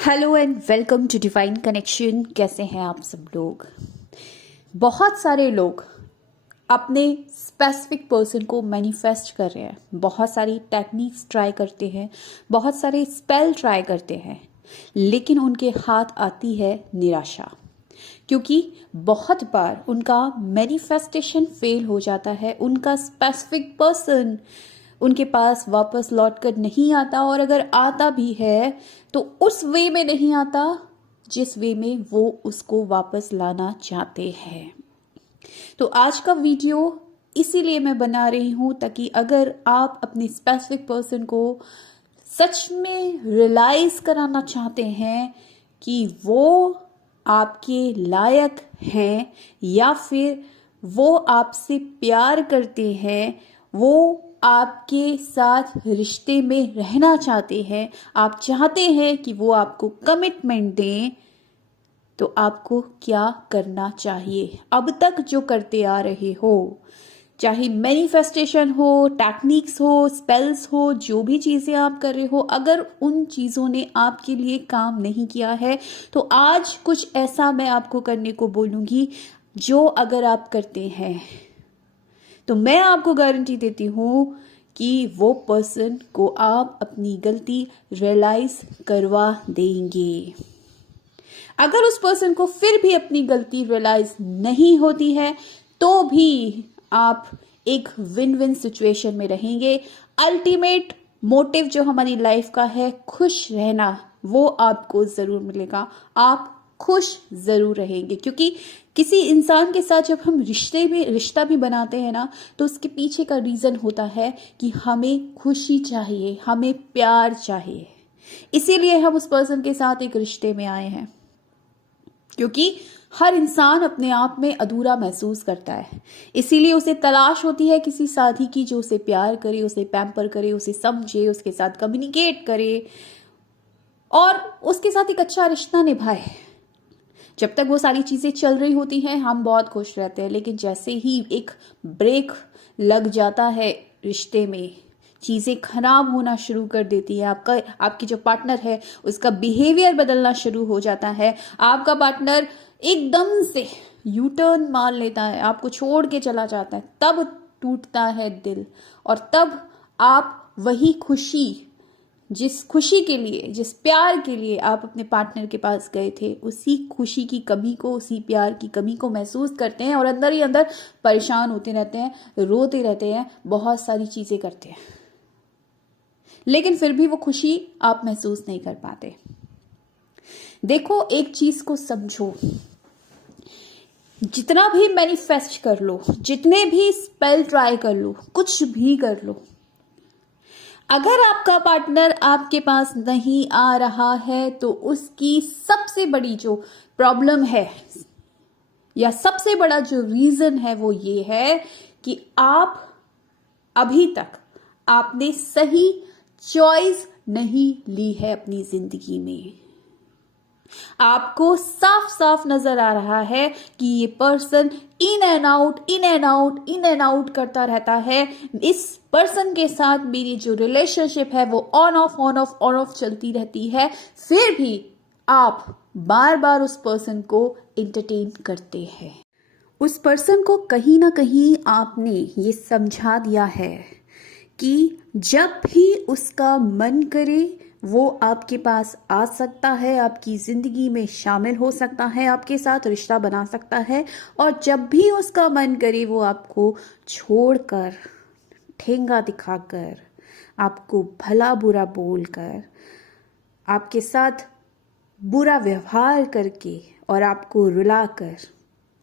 Hello and welcome to divine connection. कैसे हैं आप सब लोग? बहुत सारे लोग अपने स्पेसिफिक पर्सन को मैनिफेस्ट कर रहे हैं, बहुत सारी टेक्निक्स ट्राई करते हैं, बहुत सारे स्पेल ट्राई करते हैं, लेकिन उनके हाथ आती है निराशा, क्योंकि बहुत बार उनका मैनिफेस्टेशन फेल हो जाता है। उनका स्पेसिफिक पर्सन उनके पास वापस लौट कर नहीं आता, और अगर आता भी है तो उस वे में नहीं आता जिस वे में वो उसको वापस लाना चाहते हैं। तो आज का वीडियो इसीलिए मैं बना रही हूं ताकि अगर आप अपने स्पेसिफिक पर्सन को सच में रियलाइज कराना चाहते हैं कि वो आपके लायक हैं या फिर वो आपसे प्यार करते हैं, वो आपके साथ रिश्ते में रहना चाहते हैं, आप चाहते हैं कि वो आपको कमिटमेंट दें, तो आपको क्या करना चाहिए? अब तक जो करते आ रहे हो, चाहे मैनिफेस्टेशन हो, टेक्निक्स हो, स्पेल्स हो, जो भी चीज़ें आप कर रहे हो, अगर उन चीज़ों ने आपके लिए काम नहीं किया है तो आज कुछ ऐसा मैं आपको करने को बोलूँगी जो अगर आप करते हैं तो मैं आपको गारंटी देती हूँ कि वो पर्सन को आप अपनी गलती रियलाइज करवा देंगे। अगर उस पर्सन को फिर भी अपनी गलती रियलाइज नहीं होती है तो भी आप एक विन विन सिचुएशन में रहेंगे। अल्टीमेट मोटिव जो हमारी लाइफ का है, खुश रहना, वो आपको जरूर मिलेगा। आप खुश जरूर रहेंगे, क्योंकि किसी इंसान के साथ जब हम रिश्ता भी बनाते हैं ना, तो उसके पीछे का रीजन होता है कि हमें खुशी चाहिए, हमें प्यार चाहिए। इसीलिए हम उस पर्सन के साथ एक रिश्ते में आए हैं, क्योंकि हर इंसान अपने आप में अधूरा महसूस करता है। इसीलिए उसे तलाश होती है किसी साथी की जो उसे प्यार करे, उसे पैम्पर करे, उसे समझे, उसके साथ कम्युनिकेट करे और उसके साथ एक अच्छा रिश्ता निभाए। जब तक वो सारी चीज़ें चल रही होती हैं हम बहुत खुश रहते हैं, लेकिन जैसे ही एक ब्रेक लग जाता है रिश्ते में, चीज़ें खराब होना शुरू कर देती है। आपकी जो पार्टनर है उसका बिहेवियर बदलना शुरू हो जाता है, आपका पार्टनर एकदम से यू टर्न मार लेता है, आपको छोड़ के चला जाता है, तब टूटता है दिल। और तब आप वही खुशी, जिस खुशी के लिए, जिस प्यार के लिए आप अपने पार्टनर के पास गए थे, उसी खुशी की कमी को, उसी प्यार की कमी को महसूस करते हैं और अंदर ही अंदर परेशान होते रहते हैं, रोते रहते हैं, बहुत सारी चीज़ें करते हैं, लेकिन फिर भी वो खुशी आप महसूस नहीं कर पाते। देखो, एक चीज को समझो, जितना भी मैनिफेस्ट कर लो, जितने भी स्पेल ट्राई कर लो, कुछ भी कर लो, अगर आपका पार्टनर आपके पास नहीं आ रहा है तो उसकी सबसे बड़ी जो प्रॉब्लम है या सबसे बड़ा जो रीजन है वो ये है कि आप अभी तक आपने सही चॉइस नहीं ली है अपनी जिंदगी में। आपको साफ साफ नजर आ रहा है कि ये person in and out, in and out, in and out करता रहता है। इस पर्सन के साथ मेरी जो रिलेशनशिप है वो on off, on off, on off चलती रहती है, फिर भी आप बार बार उस पर्सन को इंटरटेन करते हैं। उस पर्सन को कहीं ना कहीं आपने ये समझा दिया है कि जब भी उसका मन करे वो आपके पास आ सकता है, आपकी ज़िंदगी में शामिल हो सकता है, आपके साथ रिश्ता बना सकता है, और जब भी उसका मन करे वो आपको छोड़कर, ठेंगा दिखाकर, आपको भला बुरा बोलकर, आपके साथ बुरा व्यवहार करके और आपको रुलाकर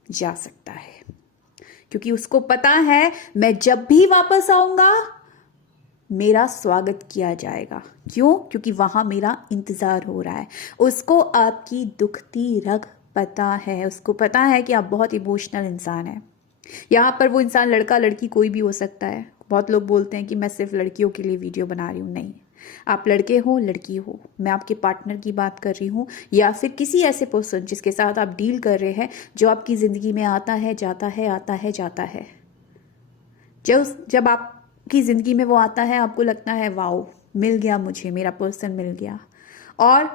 जा सकता है। क्योंकि उसको पता है मैं जब भी वापस आऊंगा मेरा स्वागत किया जाएगा। क्यों? क्योंकि वहां मेरा इंतजार हो रहा है। उसको आपकी दुखती रग पता है, उसको पता है कि आप बहुत इमोशनल इंसान हैं। यहाँ पर वो इंसान लड़का लड़की कोई भी हो सकता है। बहुत लोग बोलते हैं कि मैं सिर्फ लड़कियों के लिए वीडियो बना रही हूँ। नहीं, आप लड़के हो, लड़की हो, मैं आपके पार्टनर की बात कर रही हूँ, या फिर किसी ऐसे पर्सन जिसके साथ आप डील कर रहे हैं, जो आपकी ज़िंदगी में आता है, जाता है, आता है, जाता है। जब आपकी ज़िंदगी में वो आता है, आपको लगता है वाओ, मिल गया मुझे, मेरा पर्सन मिल गया। और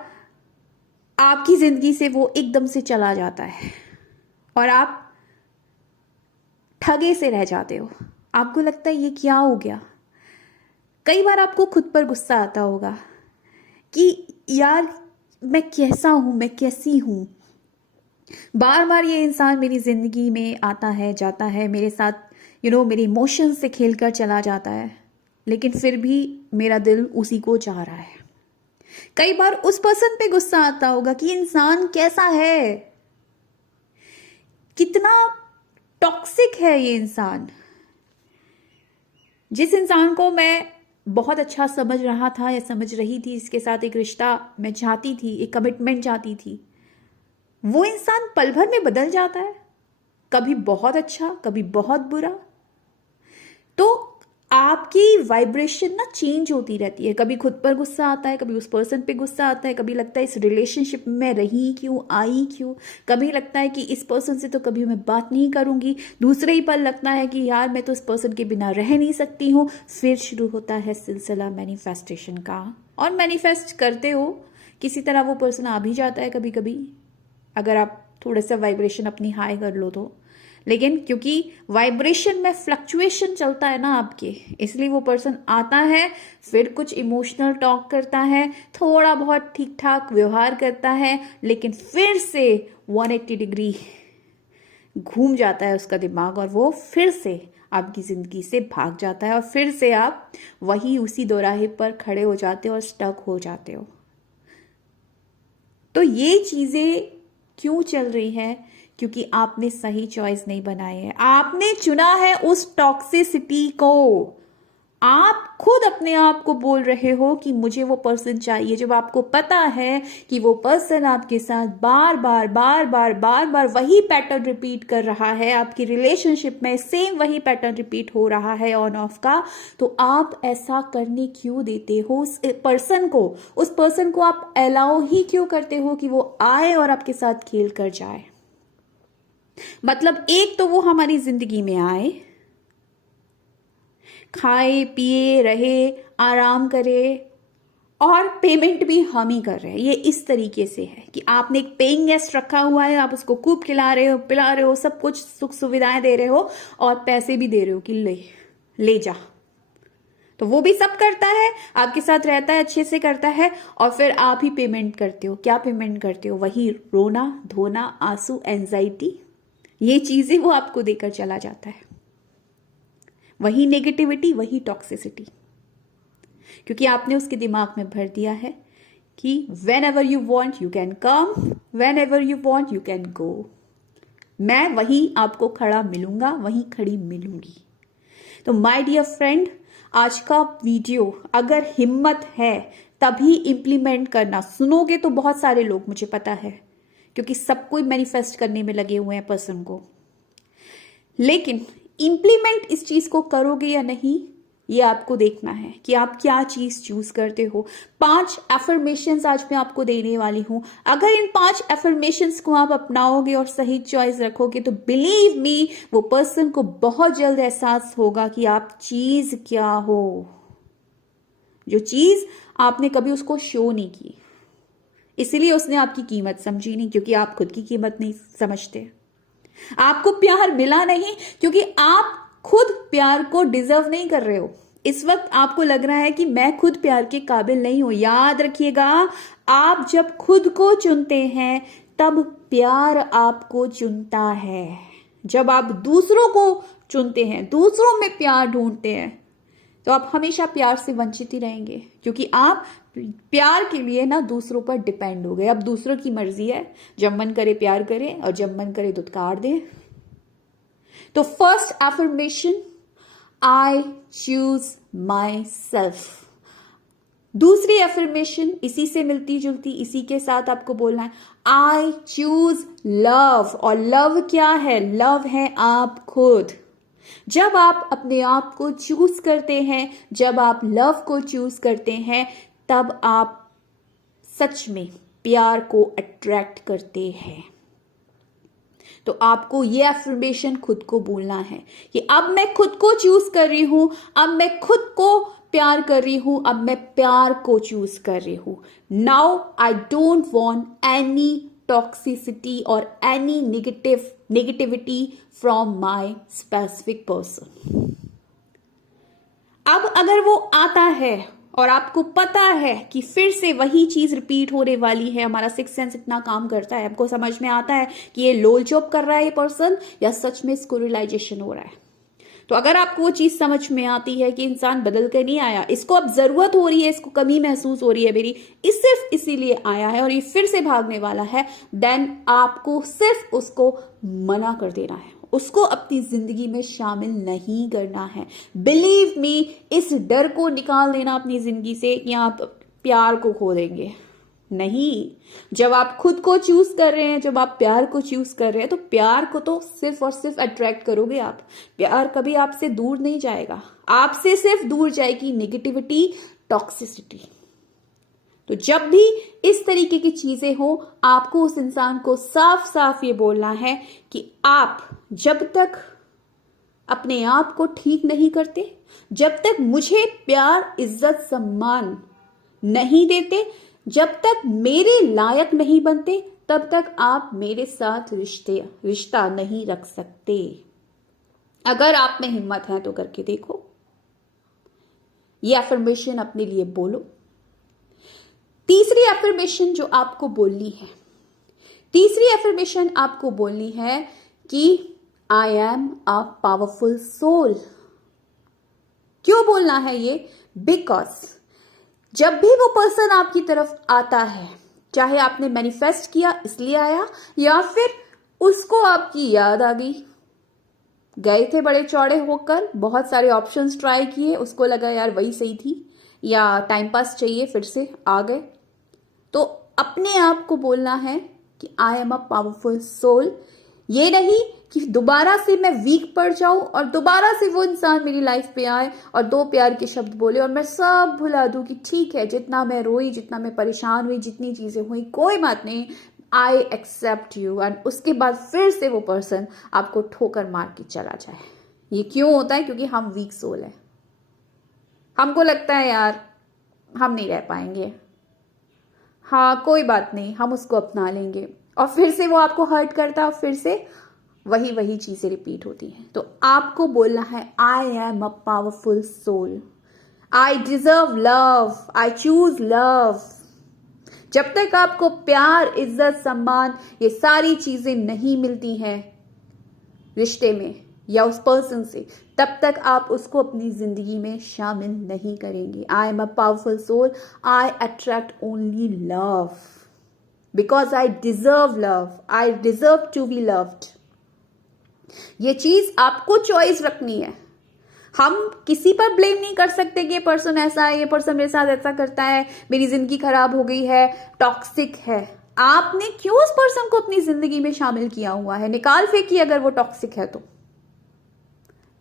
आपकी जिंदगी से वो एकदम से चला जाता है और आप ठगे से रह जाते हो। आपको लगता है ये क्या हो गया। कई बार आपको खुद पर गुस्सा आता होगा कि यार मैं कैसा हूं, मैं कैसी हूं। बार बार ये इंसान मेरी जिंदगी में आता है, जाता है, मेरे साथ मेरे इमोशंस से खेलकर चला जाता है, लेकिन फिर भी मेरा दिल उसी को चाह रहा है। कई बार उस पर्सन पे गुस्सा आता होगा कि इंसान कैसा है, कितना टॉक्सिक है ये इंसान। जिस इंसान को मैं बहुत अच्छा समझ रहा था या समझ रही थी, इसके साथ एक रिश्ता मैं चाहती थी, एक कमिटमेंट चाहती थी, वो इंसान पल भर में बदल जाता है। कभी बहुत अच्छा, कभी बहुत बुरा। तो आपकी वाइब्रेशन ना चेंज होती रहती है। कभी खुद पर गुस्सा आता है, कभी उस पर्सन पे गुस्सा आता है, कभी लगता है इस रिलेशनशिप में रही क्यों, आई क्यों। कभी लगता है कि इस पर्सन से तो कभी मैं बात नहीं करूंगी, दूसरे ही पल लगता है कि यार मैं तो इस पर्सन के बिना रह नहीं सकती हूँ। फिर शुरू होता है सिलसिला मैनिफेस्टेशन का, और मैनिफेस्ट करते हो, किसी तरह वो पर्सन आ भी जाता है कभी कभी, अगर आप थोड़ा सा वाइब्रेशन अपनी हाई कर लो तो। लेकिन क्योंकि वाइब्रेशन में फ्लक्चुएशन चलता है ना आपके, इसलिए वो पर्सन आता है, फिर कुछ इमोशनल टॉक करता है, थोड़ा बहुत ठीक ठाक व्यवहार करता है, लेकिन फिर से 180 डिग्री घूम जाता है उसका दिमाग और वो फिर से आपकी जिंदगी से भाग जाता है, और फिर से आप वही उसी दोराहे पर खड़े हो जाते हो और स्टक हो जाते हो। तो ये चीजें क्यों चल रही है? क्योंकि आपने सही चॉइस नहीं बनाई है। आपने चुना है उस टॉक्सिसिटी को। आप खुद अपने आप को बोल रहे हो कि मुझे वो पर्सन चाहिए, जब आपको पता है कि वो पर्सन आपके साथ बार बार बार बार बार बार वही पैटर्न रिपीट कर रहा है, आपकी रिलेशनशिप में सेम वही पैटर्न रिपीट हो रहा है ऑन ऑफ का, तो आप ऐसा करने क्यों देते हो उस पर्सन को आप अलाउ ही क्यों करते हो कि वो आए और आपके साथ खेल कर जाए? मतलब एक तो वो हमारी जिंदगी में आए, खाए पिए रहे, आराम करे, और पेमेंट भी हम ही कर रहे हैं। ये इस तरीके से है कि आपने एक पेइंग गेस्ट रखा हुआ है, आप उसको खूब खिला रहे हो, पिला रहे हो, सब कुछ सुख सुविधाएं दे रहे हो, और पैसे भी दे रहे हो कि ले जा। तो वो भी सब करता है, आपके साथ रहता है, अच्छे से करता है, और फिर आप ही पेमेंट करते हो। क्या पेमेंट करते हो? वही रोना धोना, आंसू, एंजाइटी, ये चीजें वो आपको देकर चला जाता है। वही नेगेटिविटी, वही टॉक्सिसिटी, क्योंकि आपने उसके दिमाग में भर दिया है कि when ever you want you can come, when ever you want you can go. मैं वहीं आपको खड़ा मिलूंगा, वहीं खड़ी मिलूंगी। तो माय डियर फ्रेंड, आज का वीडियो अगर हिम्मत है तभी इंप्लीमेंट करना। सुनोगे तो बहुत सारे लोग, मुझे पता है, क्योंकि सब कोई मैनिफेस्ट करने में लगे हुए हैं पर्सन को, लेकिन इंप्लीमेंट इस चीज को करोगे या नहीं, ये आपको देखना है कि आप क्या चीज चूज करते हो। 5 एफर्मेशंस आज मैं आपको देने वाली हूं। अगर इन 5 एफर्मेशंस को आप अपनाओगे और सही चॉइस रखोगे, तो बिलीव मी, वो पर्सन को बहुत जल्द एहसास होगा कि आप चीज क्या हो, जो चीज आपने कभी उसको शो नहीं की। इसीलिए उसने आपकी कीमत समझी नहीं, क्योंकि आप खुद की कीमत नहीं समझते। आपको प्यार मिला नहीं क्योंकि आप खुद प्यार को डिजर्व नहीं कर रहे हो। इस वक्त आपको लग रहा है कि मैं खुद प्यार के काबिल नहीं हूं। याद रखिएगा, आप जब खुद को चुनते हैं तब प्यार आपको चुनता है। जब आप दूसरों को चुनते हैं, दूसरों में प्यार ढूंढते हैं, तो आप हमेशा प्यार से वंचित ही रहेंगे, क्योंकि आप प्यार के लिए ना दूसरों पर डिपेंड हो गए। अब दूसरों की मर्जी है, जब मन करे प्यार करें और जब मन करे दुत्कार दें। तो first affirmation, I choose my self. दूसरी एफर्मेशन इसी से मिलती जुलती, इसी के साथ आपको बोलना है, आई चूज लव। और लव क्या है? लव है आप खुद। जब आप अपने आप को चूज करते हैं, जब आप लव को चूज करते हैं, तब आप सच में प्यार को अट्रैक्ट करते हैं। तो आपको ये अफर्मेशन खुद को बोलना है कि अब मैं खुद को चूज कर रही हूं, अब मैं खुद को प्यार कर रही हूं, अब मैं प्यार को चूज कर रही हूं. Now I don't want any toxicity और any negativity from my specific person. अब अगर वो आता है और आपको पता है कि फिर से वही चीज रिपीट होने वाली है, हमारा सिक्स सेंस इतना काम करता है, हमको समझ में आता है कि ये लोल चोप कर रहा है ये पर्सन या सच में इसको रियलाइजेशन हो रहा है. तो अगर आपको वो चीज समझ में आती है कि इंसान बदल कर नहीं आया, इसको अब जरूरत हो रही है, इसको कमी महसूस हो रही है मेरी, इस सिर्फ इसीलिए आया है और ये फिर से भागने वाला है, देन आपको सिर्फ उसको मना कर देना है, उसको अपनी जिंदगी में शामिल नहीं करना है. बिलीव मी, इस डर को निकाल देना अपनी जिंदगी से कि आप प्यार को खो देंगे. नहीं, जब आप खुद को चूज कर रहे हैं, जब आप प्यार को चूज कर रहे हैं, तो प्यार को तो सिर्फ और सिर्फ अट्रैक्ट करोगे आप. प्यार कभी आपसे दूर नहीं जाएगा, आपसे सिर्फ दूर जाएगी नेगेटिविटी, टॉक्सिसिटी. तो जब भी इस तरीके की चीजें हो, आपको उस इंसान को साफ साफ ये बोलना है कि आप जब तक अपने आप को ठीक नहीं करते, जब तक मुझे प्यार, इज्जत, सम्मान नहीं देते, जब तक मेरे लायक नहीं बनते, तब तक आप मेरे साथ रिश्ता नहीं रख सकते. अगर आप में हिम्मत है तो करके देखो. ये अफर्मेशन अपने लिए बोलो. तीसरी अफर्मेशन जो आपको बोलनी है, तीसरी अफर्मेशन आपको बोलनी है कि I am a powerful soul. क्यों बोलना है ये? बिकॉज जब भी वो पर्सन आपकी तरफ आता है, चाहे आपने मैनिफेस्ट किया इसलिए आया या फिर उसको आपकी याद आ गई, गए थे बड़े चौड़े होकर, बहुत सारे ऑप्शंस ट्राई किए, उसको लगा यार वही सही थी या टाइम पास चाहिए, फिर से आ गए, तो अपने आप को बोलना है कि I am a powerful soul. ये नहीं कि दोबारा से मैं वीक पड़ जाऊं और दोबारा से वो इंसान मेरी लाइफ पे आए और दो प्यार के शब्द बोले और मैं सब भुला दूं कि ठीक है, जितना मैं रोई, जितना मैं परेशान हुई, जितनी चीजें हुई, कोई बात नहीं, आई एक्सेप्ट यू, एंड उसके बाद फिर से वो पर्सन आपको ठोकर मार के चला जाए. ये क्यों होता है? क्योंकि हम वीक सोल है. हमको लगता है यार हम नहीं रह पाएंगे, हाँ कोई बात नहीं, हम उसको अपना लेंगे, और फिर से वो आपको हर्ट करता है और फिर से वही चीजें रिपीट होती हैं. तो आपको बोलना है I am a powerful soul, I deserve love, I choose love. जब तक आपको प्यार, इज्जत, सम्मान, ये सारी चीजें नहीं मिलती हैं रिश्ते में या उस पर्सन से, तब तक आप उसको अपनी जिंदगी में शामिल नहीं करेंगे. I am a powerful soul, I attract only love because I deserve love, I deserve to be loved. ये चीज आपको चॉइस रखनी है. हम किसी पर ब्लेम नहीं कर सकते कि ये पर्सन ऐसा है, ये पर्सन मेरे साथ ऐसा करता है, मेरी जिंदगी खराब हो गई है, टॉक्सिक है. आपने क्यों उस पर्सन को अपनी जिंदगी में शामिल किया हुआ है? निकाल फेंकिए अगर वो टॉक्सिक है तो.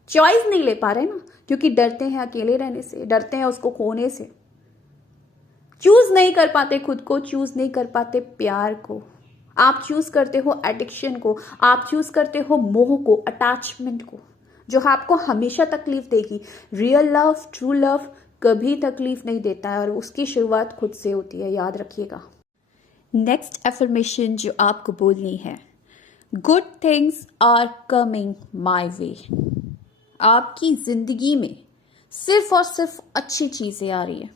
चॉइस नहीं ले पा रहे ना, क्योंकि डरते हैं अकेले रहने से, डरते हैं उसको खोने से, चूज नहीं कर पाते खुद को, चूज नहीं कर पाते प्यार को. आप चूज करते हो एडिक्शन को, आप चूज करते हो मोह को, अटैचमेंट को, जो आपको हमेशा तकलीफ देगी. रियल लव, ट्रू लव कभी तकलीफ नहीं देता है और उसकी शुरुआत खुद से होती है, याद रखिएगा. नेक्स्ट अफर्मेशन जो आपको बोलनी है, good things are coming my way. आपकी जिंदगी में सिर्फ और सिर्फ अच्छी चीजें आ रही है.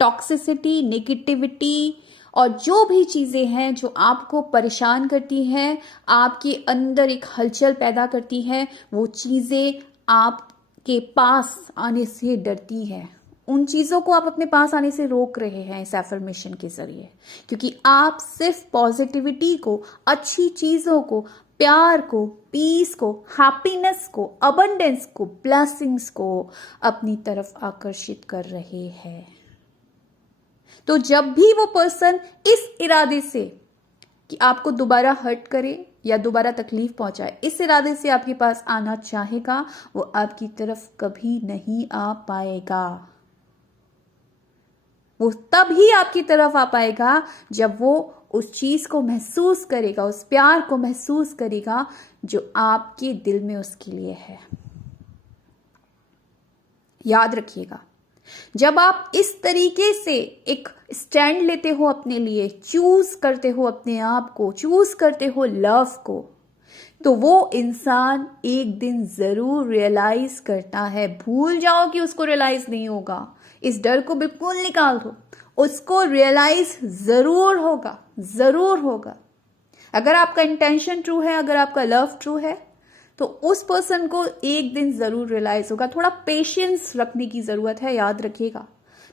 टॉक्सिसिटी, नेगेटिविटी और जो भी चीजें हैं जो आपको परेशान करती हैं, आपके अंदर एक हलचल पैदा करती हैं, वो चीजें आपके पास आने से डरती हैं. उन चीजों को आप अपने पास आने से रोक रहे हैं इस एफर्मेशन के जरिए, क्योंकि आप सिर्फ पॉजिटिविटी को, अच्छी चीजों को, प्यार को, पीस को, हैप्पीनेस को, अबंडेंस को, ब्लेसिंग्स को अपनी तरफ आकर्षित कर रहे हैं. तो जब भी वो पर्सन इस इरादे से कि आपको दोबारा हर्ट करे या दोबारा तकलीफ पहुंचाए, इस इरादे से आपके पास आना चाहेगा, वो आपकी तरफ कभी नहीं आ पाएगा. वो तब ही आपकी तरफ आ पाएगा जब वो उस चीज को महसूस करेगा, उस प्यार को महसूस करेगा जो आपके दिल में उसके लिए है. याद रखिएगा, जब आप इस तरीके से एक स्टैंड लेते हो अपने लिए, चूज करते हो अपने आप को, चूज करते हो लव को, तो वो इंसान एक दिन जरूर रियलाइज करता है। भूल जाओ कि उसको रियलाइज नहीं होगा, इस डर को बिल्कुल निकाल दो, उसको रियलाइज जरूर होगा, जरूर होगा। अगर आपका इंटेंशन ट्रू है, अगर आपका लव ट्रू है, तो उस पर्सन को एक दिन जरूर रियलाइज होगा। थोड़ा पेशेंस रखने की जरूरत है, याद रखिएगा।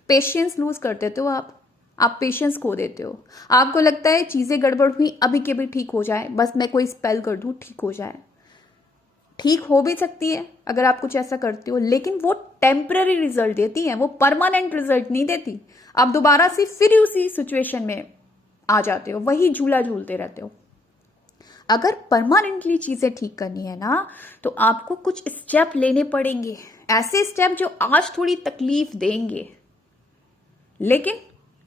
पेशेंस लूज कर देते हो आप पेशेंस खो देते हो। आपको लगता है चीजें गड़बड़ हुई, अभी के भी ठीक हो जाए, बस मैं कोई स्पेल कर दूं ठीक हो जाए। ठीक हो भी सकती है अगर आप कुछ ऐसा करते हो, लेकिन वो टेम्पररी रिजल्ट देती है, वो परमानेंट रिजल्ट नहीं देती। आप दोबारा से फिर उसी सिचुएशन में आ जाते हो, वही झूला झूलते रहते हो। अगर परमानेंटली चीजें ठीक करनी है ना, तो आपको कुछ स्टेप लेने पड़ेंगे, ऐसे स्टेप जो आज थोड़ी तकलीफ देंगे, लेकिन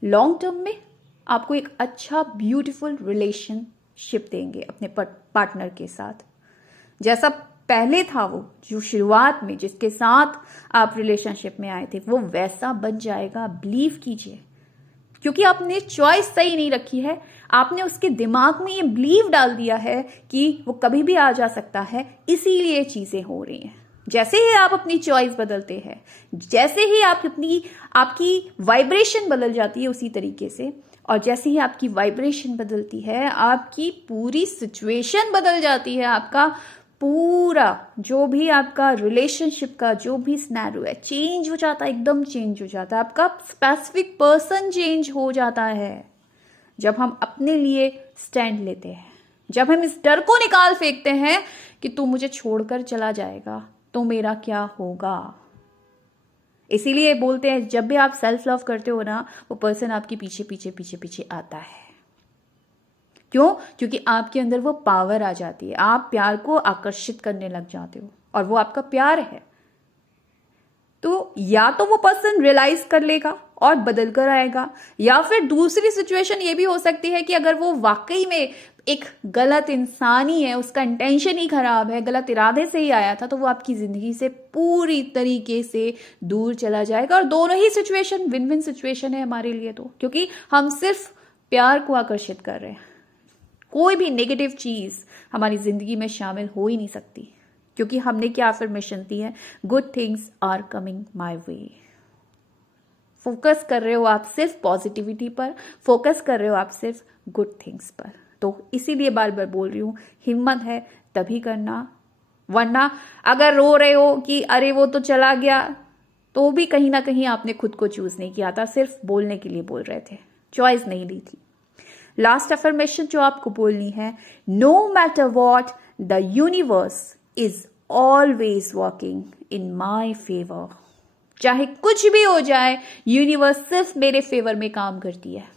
लॉन्ग टर्म में आपको एक अच्छा ब्यूटीफुल रिलेशनशिप देंगे अपने पार्टनर के साथ। जैसा पहले था वो, जो शुरुआत में जिसके साथ आप रिलेशनशिप में आए थे, वो वैसा बन जाएगा, बिलीव कीजिए। क्योंकि आपने चॉइस सही नहीं रखी है, आपने उसके दिमाग में ये बिलीव डाल दिया है कि वो कभी भी आ जा सकता है, इसीलिए चीजें हो रही हैं। जैसे ही आप अपनी चॉइस बदलते हैं, जैसे ही आपकी वाइब्रेशन बदल जाती है उसी तरीके से, और जैसे ही आपकी वाइब्रेशन बदलती है, आपकी पूरी सिचुएशन बदल जाती है। आपका पूरा जो भी आपका रिलेशनशिप का जो भी सिनेरियो है चेंज हो जाता है, एकदम चेंज हो जाता है। आपका स्पेसिफिक पर्सन चेंज हो जाता है जब हम अपने लिए स्टैंड लेते हैं, जब हम इस डर को निकाल फेंकते हैं कि तू मुझे छोड़कर चला जाएगा तो मेरा क्या होगा। इसीलिए बोलते हैं जब भी आप सेल्फ लव करते हो ना, वो पर्सन आपके पीछे पीछे पीछे पीछे आता है। क्यों? क्योंकि आपके अंदर वो पावर आ जाती है, आप प्यार को आकर्षित करने लग जाते हो, और वो आपका प्यार है। तो या तो वो पर्सन रियलाइज कर लेगा और बदल कर आएगा, या फिर दूसरी सिचुएशन ये भी हो सकती है कि अगर वो वाकई में एक गलत इंसान ही है, उसका इंटेंशन ही खराब है, गलत इरादे से ही आया था, तो वो आपकी जिंदगी से पूरी तरीके से दूर चला जाएगा। और दोनों ही सिचुएशन विन विन सिचुएशन है हमारे लिए, तो क्योंकि हम सिर्फ प्यार को आकर्षित कर रहे हैं, कोई भी नेगेटिव चीज हमारी जिंदगी में शामिल हो ही नहीं सकती, क्योंकि हमने क्या अफर्मेशन दी है, good things are coming my way. Focus कर रहे हो आप सिर्फ पॉजिटिविटी पर, फोकस कर रहे हो आप सिर्फ गुड थिंग्स पर। तो इसीलिए बार बार बोल रही हूं, हिम्मत है तभी करना, वरना अगर रो रहे हो कि अरे वो तो चला गया, तो भी कहीं ना कहीं आपने खुद को चूज नहीं किया था, सिर्फ बोलने के लिए बोल रहे थे, चॉइस नहीं ली थी। लास्ट अफर्मेशन जो आपको बोलनी है, no matter what the universe is always working in my favour. चाहे कुछ भी हो जाए, यूनिवर्स सिर्फ मेरे फेवर में काम करती है।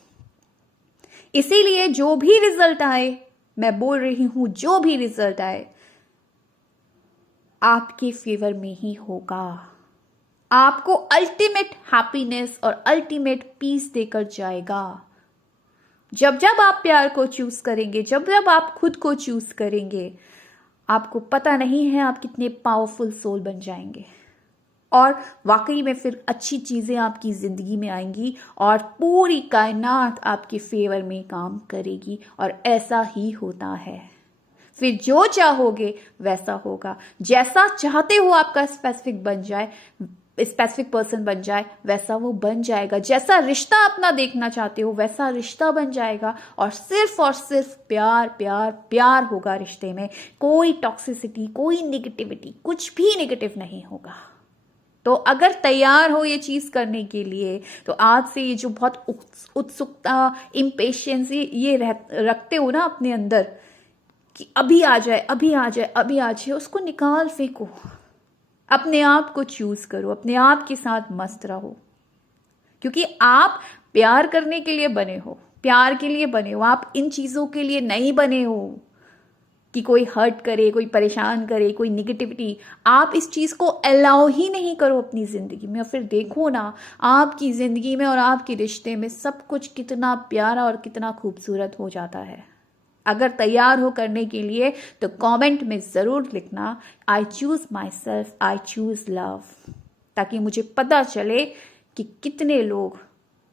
इसीलिए जो भी रिजल्ट आए, मैं बोल रही हूं, जो भी रिजल्ट आए आपके फेवर में ही होगा, आपको अल्टीमेट हैप्पीनेस और अल्टीमेट पीस देकर जाएगा। जब जब आप प्यार को चूज करेंगे, जब जब आप खुद को चूज करेंगे, आपको पता नहीं है आप कितने पावरफुल सोल बन जाएंगे, और वाकई में फिर अच्छी चीजें आपकी जिंदगी में आएंगी और पूरी कायनात आपके फेवर में काम करेगी। और ऐसा ही होता है, फिर जो चाहोगे वैसा होगा, जैसा चाहते हो आपका स्पेसिफिक बन जाए, स्पेसिफिक पर्सन बन जाए, वैसा वो बन जाएगा। जैसा रिश्ता अपना देखना चाहते हो वैसा रिश्ता बन जाएगा, और सिर्फ प्यार प्यार प्यार होगा रिश्ते में। कोई टॉक्सिसिटी, कोई नेगेटिविटी, कुछ भी नेगेटिव नहीं होगा। तो अगर तैयार हो ये चीज करने के लिए, तो आज से ये जो बहुत उत्सुकता, इम्पेशेंस ये रखते हो ना अपने अंदर कि अभी आ जाए, अभी आ जाए, अभी आ जाए, उसको निकाल फेंको। अपने आप को चूज करो, अपने आप के साथ मस्त रहो, क्योंकि आप प्यार करने के लिए बने हो, प्यार के लिए बने हो। आप इन चीजों के लिए नहीं बने हो कि कोई हर्ट करे, कोई परेशान करे, कोई निगेटिविटी। आप इस चीज को अलाउ ही नहीं करो अपनी जिंदगी में, और फिर देखो ना आपकी जिंदगी में और आपके रिश्ते में सब कुछ कितना प्यारा और कितना खूबसूरत हो जाता है। अगर तैयार हो करने के लिए तो कमेंट में जरूर लिखना, I choose my self, I choose love, ताकि मुझे पता चले कि कितने लोग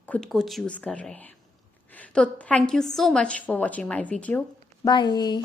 खुद को चूज कर रहे हैं। तो thank you so much for watching my video. Bye.